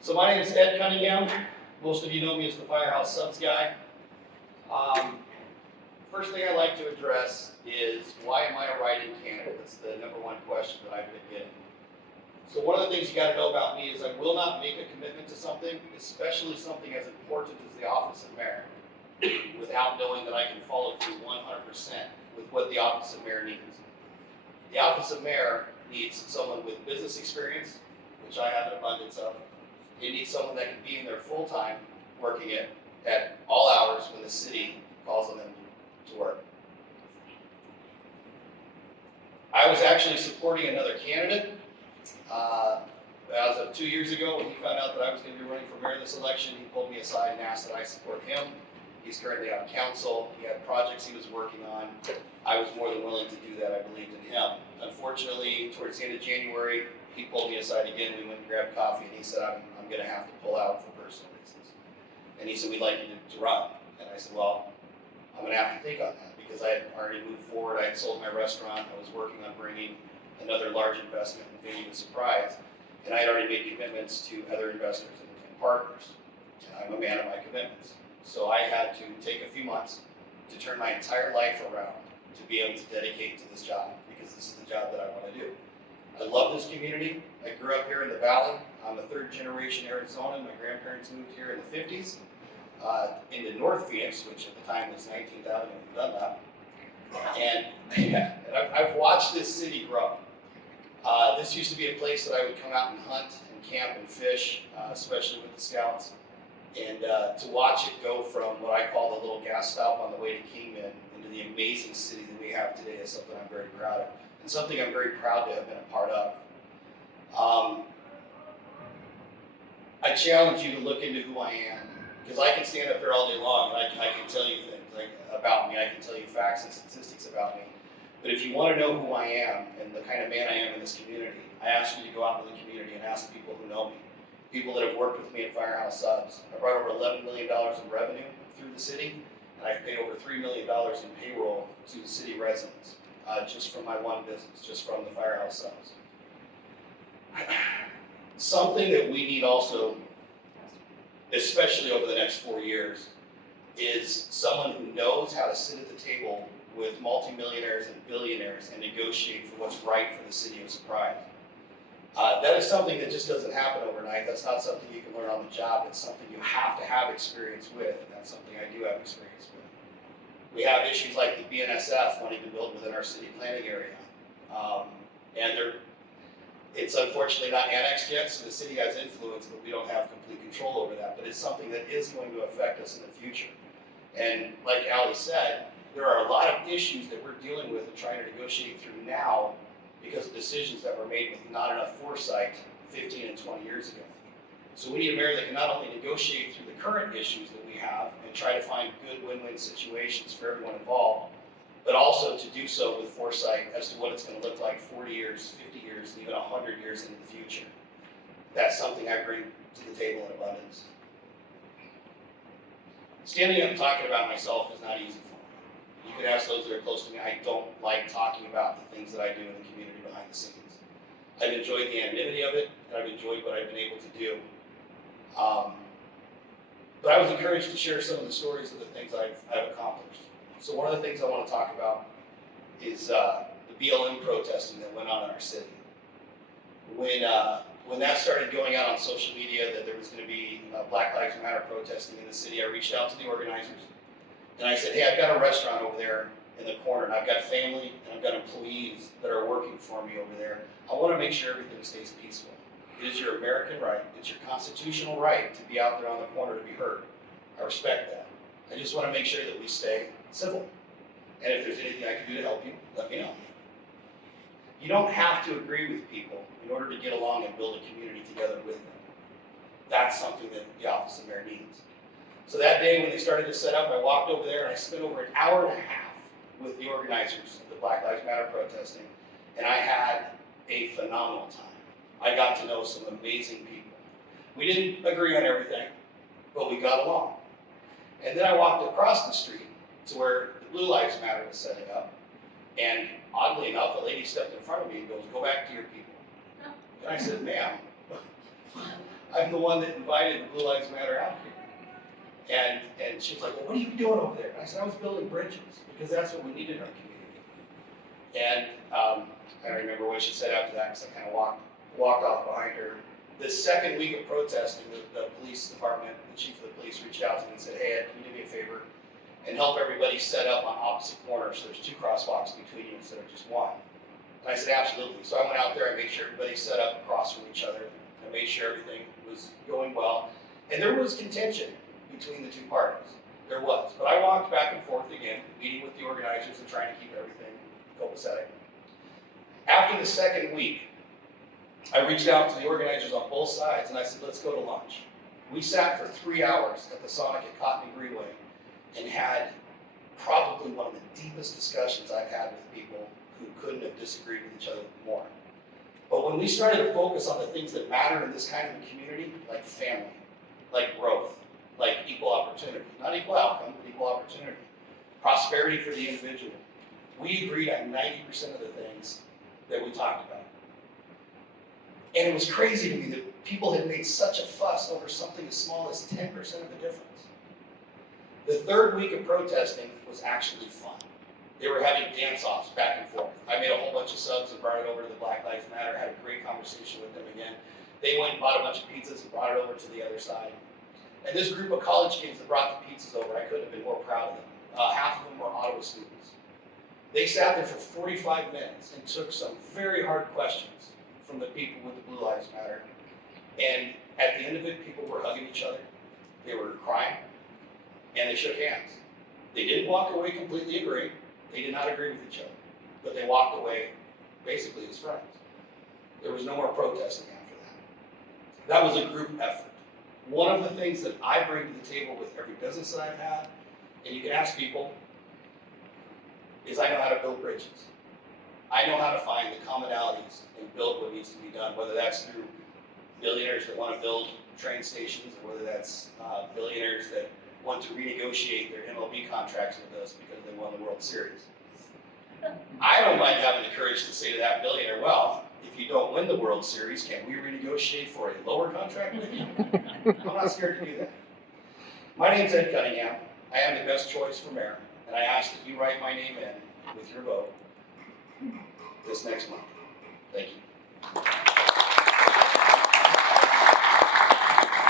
So my name is Ed Cunningham. Most of you know me as the Firehouse Subs guy. First thing I'd like to address is why am I a write-in candidate? That's the number one question that I've been getting. So one of the things you got to know about me is I will not make a commitment to something, especially something as important as the office of mayor, without knowing that I can follow through 100% with what the office of mayor needs. The office of mayor needs someone with business experience, which I have an abundance of. It needs someone that can be in there full time, working it at all hours when the city calls on them to work. I was actually supporting another candidate. As of 2 years ago, when he found out that I was going to be running for mayor this election, he pulled me aside and asked that I support him. He's currently on council. He had projects he was working on. I was more than willing to do that. I believed in him. Unfortunately, towards the end of January, he pulled me aside again. We went and grabbed coffee, and he said, I'm going to have to pull out for personal reasons. And he said, we'd like you to run. And I said, well, I'm going to have to think on that because I had already moved forward. I had sold my restaurant. I was working on bringing another large investment in Venue and Surprise. And I had already made commitments to other investors and partners. And I'm a man of my commitments. So I had to take a few months to turn my entire life around to be able to dedicate to this job because this is the job that I want to do. I love this community. I grew up here in the valley. I'm a third generation Arizonan. My grandparents moved here in the 50s into North Phoenix, which at the time was 19th Avenue and Dunlap. And I've watched this city grow. This used to be a place that I would come out and hunt and camp and fish, especially with the scouts. And to watch it go from what I call the little gas stop on the way to Kingman into the amazing city that we have today is something I'm very proud of. And something I'm very proud to have been a part of. I challenge you to look into who I am, because I can stand up here all day long and I can tell you things about me. I can tell you facts and statistics about me. But if you want to know who I am and the kind of man I am in this community, I ask you to go out into the community and ask people who know me, people that have worked with me at Firehouse Subs. I brought over $11 million in revenue through the city, and I've paid over $3 million in payroll to the city residents. Just from my one business, just from the Firehouse Subs. Something that we need also, especially over the next 4 years, is someone who knows how to sit at the table with multimillionaires and billionaires and negotiate for what's right for the city of Surprise. That is something that just doesn't happen overnight. That's not something you can learn on the job. It's something you have to have experience with, and that's something I do have experience with. We have issues like the BNSF wanting to build within our city planning area. It's unfortunately not annexed yet, so the city has influence, but we don't have complete control over that. But it's something that is going to affect us in the future. And like Ali said, there are a lot of issues that we're dealing with and trying to negotiate through now because of decisions that were made with not enough foresight 15 and 20 years ago. So we need a mayor that can not only negotiate through the current issues that we have and try to find good win-win situations for everyone involved, but also to do so with foresight as to what it's going to look like 40 years, 50 years, and even 100 years into the future. That's something I bring to the table in abundance. Standing up and talking about myself is not easy for me. You could ask those that are close to me. I don't like talking about the things that I do in the community behind the scenes. I've enjoyed the anonymity of it, and I've enjoyed what I've been able to do. But I was encouraged to share some of the stories of the things I've accomplished. So one of the things I want to talk about is the BLM protesting that went on in our city. When that started going out on social media that there was going to be Black Lives Matter protesting in the city, I reached out to the organizers and I said, hey, I've got a restaurant over there in the corner, and I've got family and I've got employees that are working for me over there. I want to make sure everything stays peaceful. It is your American right, it's your constitutional right to be out there on the corner to be heard. I respect that. I just want to make sure that we stay civil. And if there's anything I can do to help you, let me know. You don't have to agree with people in order to get along and build a community together with them. That's something that the office of mayor needs. So that day when they started to set up, I walked over there and I spent over an hour and a half with the organizers of the Black Lives Matter protesting, and I had a phenomenal time. I got to know some amazing people. We didn't agree on everything, but we got along. And then I walked across the street to where the Blue Lives Matter was setting up, and oddly enough, a lady stepped in front of me and goes, go back to your people. And I said, ma'am, I'm the one that invited the Blue Lives Matter out here. And she's like, well, what are you doing over there? And I said, I was building bridges because that's what we need in our community. And I don't remember what she said after that because I kind of walked off behind her. The second week of protesting, the police department, the chief of the police reached out to me and said, hey, Ed, can you do me a favor and help everybody set up on opposite corners so there's 2 crosswalks between you instead of just one? And I said, absolutely. So I went out there, I made sure everybody set up across from each other. I made sure everything was going well. And there was contention between the 2 parties. There was. But I walked back and forth again, meeting with the organizers and trying to keep everything copacetic. After the second week, I reached out to the organizers on both sides and I said, let's go to lunch. We sat for 3 hours at the Sonic at Cotton and Greenway and had probably one of the deepest discussions I've had with people who couldn't have disagreed with each other more. But when we started to focus on the things that matter in this kind of a community, like family, like growth, like equal opportunity, not equal outcome, but equal opportunity, prosperity for the individual, we agreed on 90% of the things that we talked about. And it was crazy to me that people had made such a fuss over something as small as 10% of the difference. The third week of protesting was actually fun. They were having dance-offs back and forth. I made a whole bunch of subs and brought it over to the Black Lives Matter, had a great conversation with them again. They went and bought a bunch of pizzas and brought it over to the other side. And this group of college kids that brought the pizzas over, I couldn't have been more proud of them. Half of them were Ottawa students. They sat there for 45 minutes and took some very hard questions from the people with the Blue Lives Matter. And at the end of it, people were hugging each other. They were crying, and they shook hands. They didn't walk away completely agreeing. They did not agree with each other, but they walked away basically as friends. There was no more protesting after that. That was a group effort. One of the things that I bring to the table with every business that I've had, and you can ask people, is I know how to build bridges. I know how to find the commonalities and build what needs to be done, whether that's through billionaires that want to build train stations, or whether that's billionaires that want to renegotiate their MLB contracts with us because they won the World Series. I don't mind having the courage to say to that billionaire, well, if you don't win the World Series, can we renegotiate for a lower contract with you? I'm not scared to do that. My name's Ed Cunningham. I am the best choice for mayor, and I ask that you write my name in with your vote this next month. Thank you.